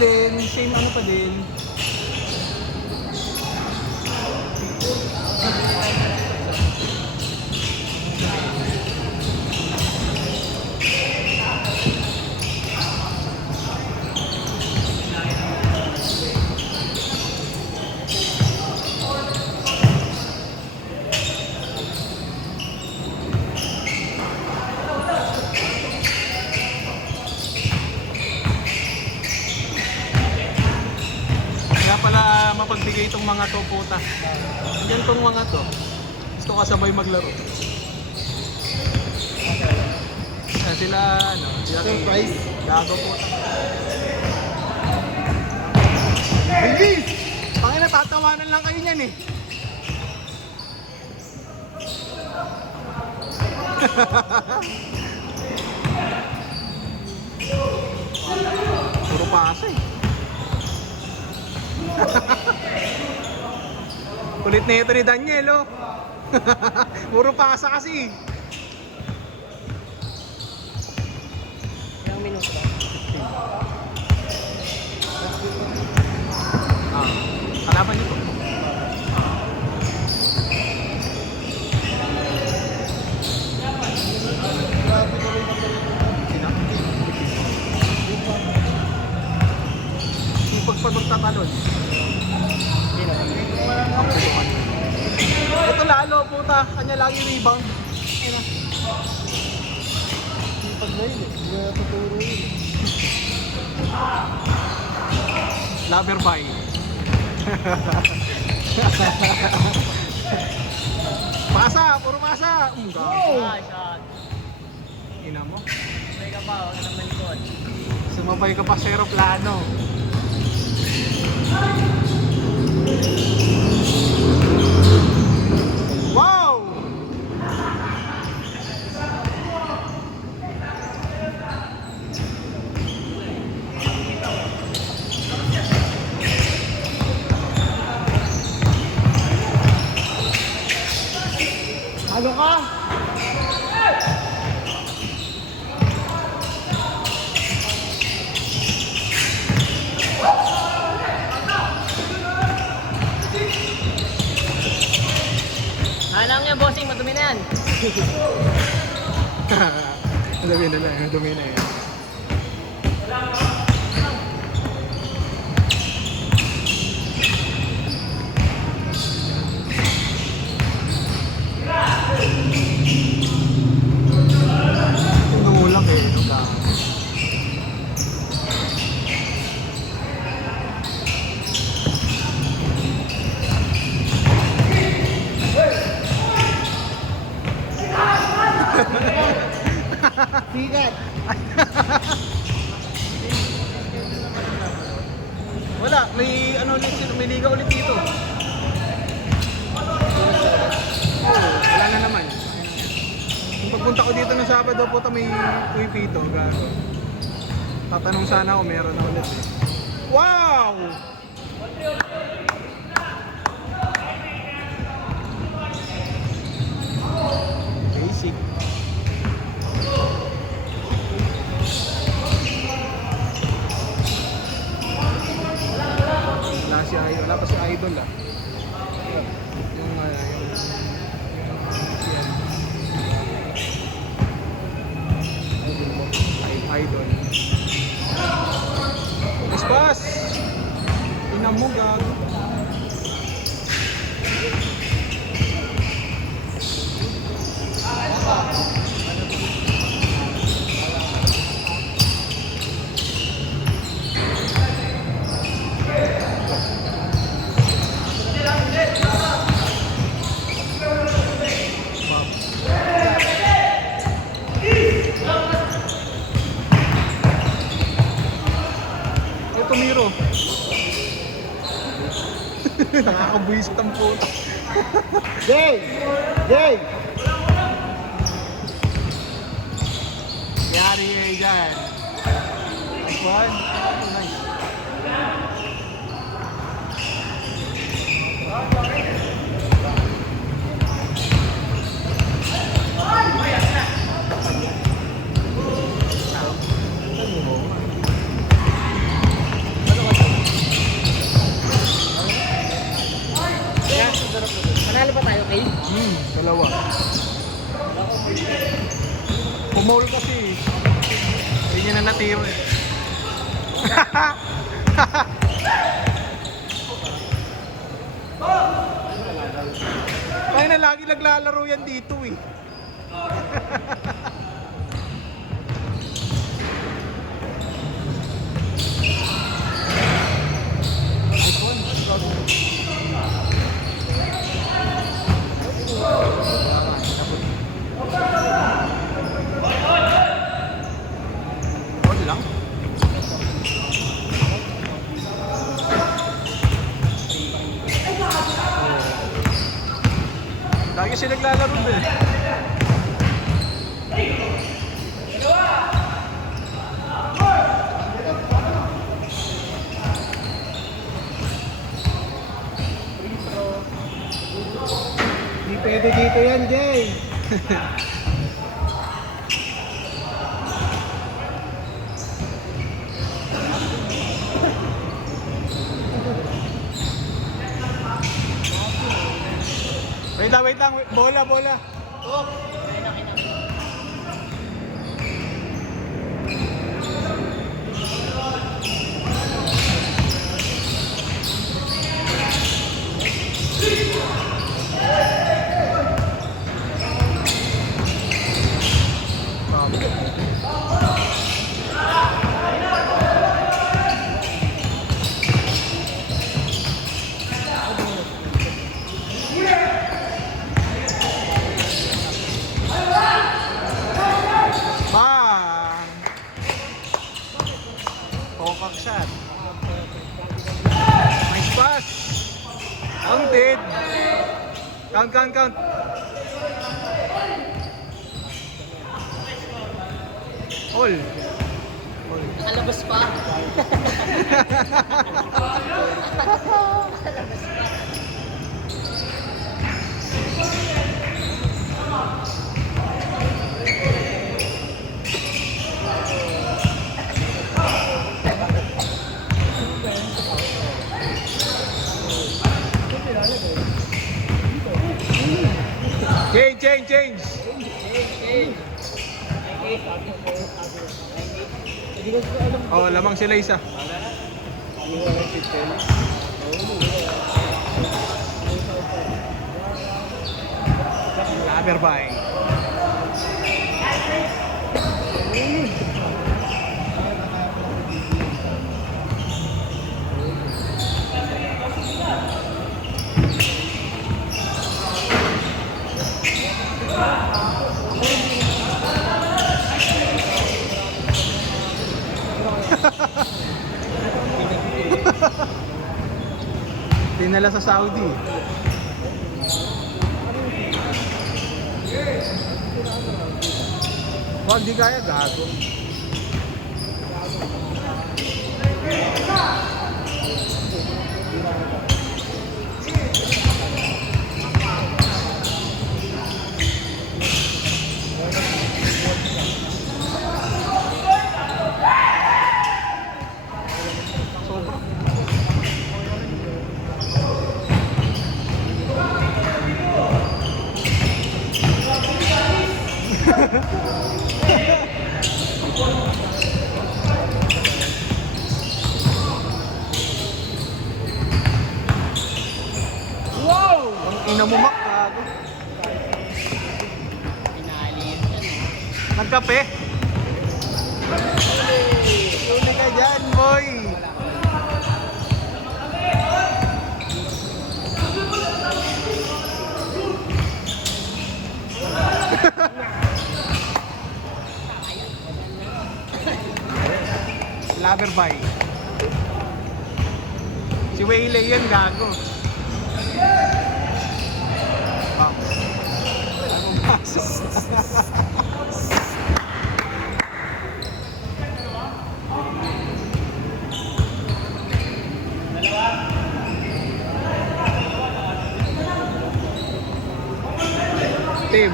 din, same ano pa din. Kaya pala mapagbigay itong mga to puta. Yan tong mga to. Gusto kasabay maglaro. Kaya sila ano, sila Surprise. gago puta. Bilis! Pangina, tatawanan lang kayo niyan eh. Puro pasa eh. Kulit na ito ni Daniel oh. Puro pasa kasi. Ilang minuto ba? Kalaban nito. Yung pagpagtatalon. Sino? Ang pulukan. Ito lalo puta, kanya lagi rebound. Yung pag-live eh. Hindi na tuturo yun. Lover by. Pasa, puro pasa. Shot. Ina mo. May ka pa, huwag ka naman likod. Sumabay ka pa sa aeroplano. Wow! Ano ka? Alam niya, bossing, madumi na yan. Dumi na lang, dumi na yan. Nungulak eh, nungulak. Sigat. Wala, may ano ulit sila, may liga ulit dito. Wala na naman. Kung pagpunta ko dito ng Sabado po, may pito, gago. Tatanong sana ako, meron na ulit eh. Wow! Basic. Wala pa si Idol ah. Yung Idol. Espas! Ina mo gago. Tumiro. Nakakabwisit ang puto. Jay! Jay! Yari eh dyan. Nice one. Nice. Dalawa. Pumol kasi. Hindi niya na natira eh. Kaya na lagi naglalaro yan dito eh. Hold lang. Lagi siya naglalaro din eh. Hindi pwede dito yan, Jay. Wait lang. Bola. Bang! Kokak shot. Nice pass. Counted. Count. All. Nakalabas pa. Change. Oh, lamang sila isa. Laberbay. Tinala sa Saudi. Wag di kaya gago. Wow! Ang ina mo mak, gago. Nagkape? Huli ka dyan, boy! Laberbay. Si Waylay yan, gago. Wow. Anong pasok? Team,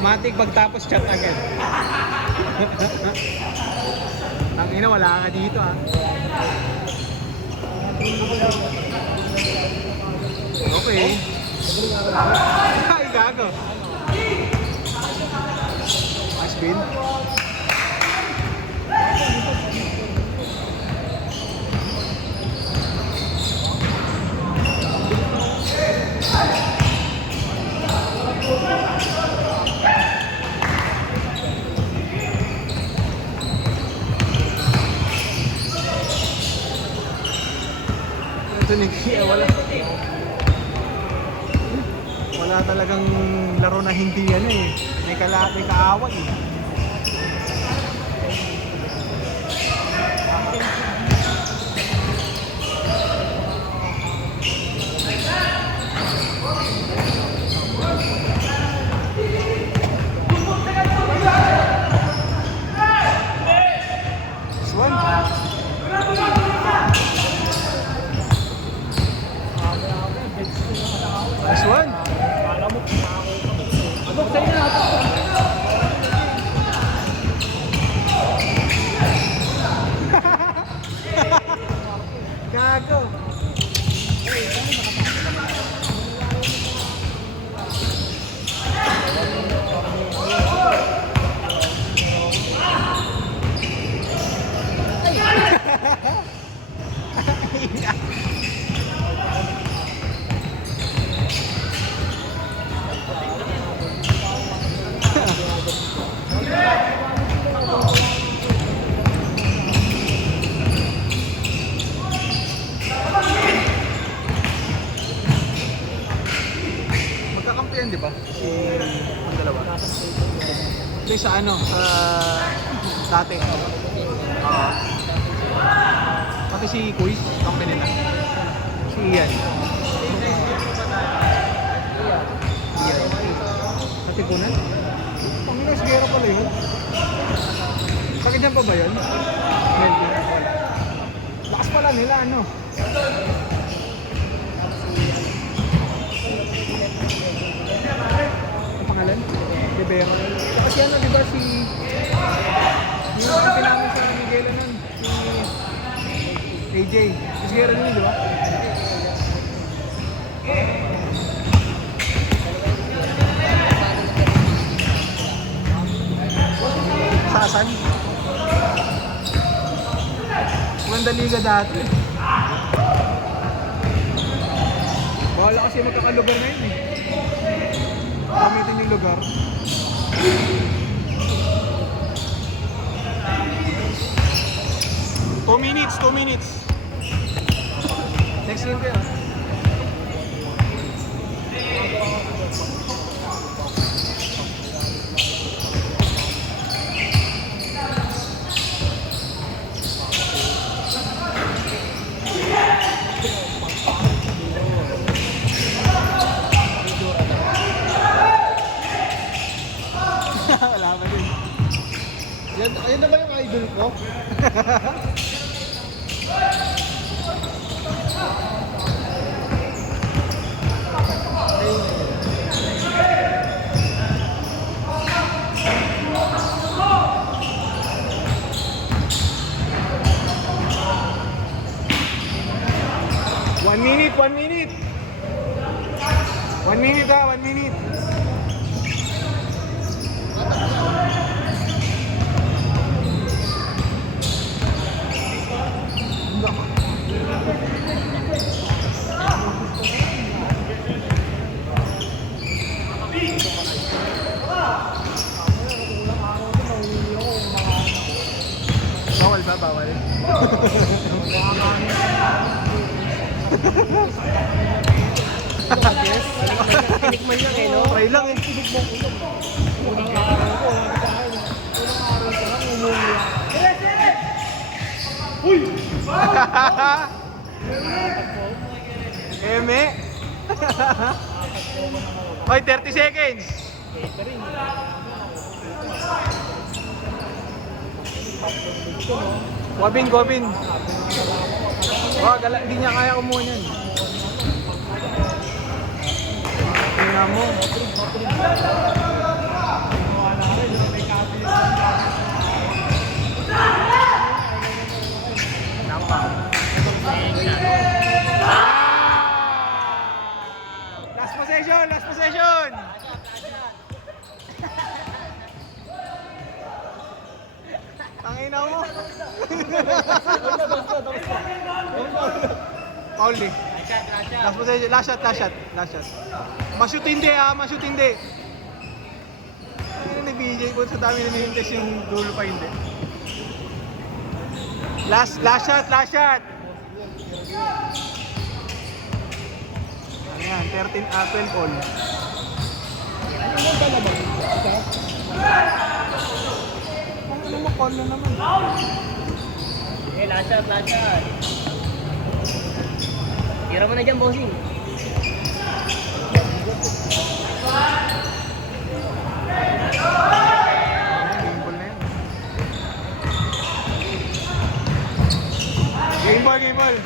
matik pagtapos chat agad. Ang ina, wala ka dito ah. Okay. Ay, gago. Nice spin. Ito ni Kia, wala talagang laro na hindi ano eh. May kaaway eh. This one. This one. Abog sa'yo na. Gago. Magkakampihan, di ba? Ang dalawa. Ito sa ano, sa dati. Pati si Kuis, company nila. Si Ian. Sa Tipunan? Panginoon, sigero pala yun. Bakit dyan pa ba yun? Lakas pala nila, ano? Ang pangalan? Rivero. Kasi ano, di ba si... Yung kampi namin sa Miguelo nun, si AJ. Si Sigero nun, di ba? Sasan? Maganda liga dati. Bahala kasi magkakalugar na yun eh. Gamitin yung lugar. Two minutes. Next game kayo. Wala ba din? Ayun na ba yung idol ko? One minute. 1 minute 1 minute. Bawal ba? Bawal. Yes. Tinikman niya eh, no? Try lang eh. Unang araw ko, unang araw ko lang, umuwi ako. Uy! Eme. Hoy, 30 seconds. Catering. Gobin. Gala, hindi niya kaya kumuha niyan. Tingnan mo. Last possession. Pauli. Last possession, last shot. Mashoot hindi mashoot hindi. Ay, nag-BJ ko sa dami na nilintest yung dulo pa hindi. Last shot. Ano yan, 12 all. Ano ba naman? Isa? Ano mo, call na naman. Last shot. Tira mo na dyan, bossing. Game ball na yan. Game ball.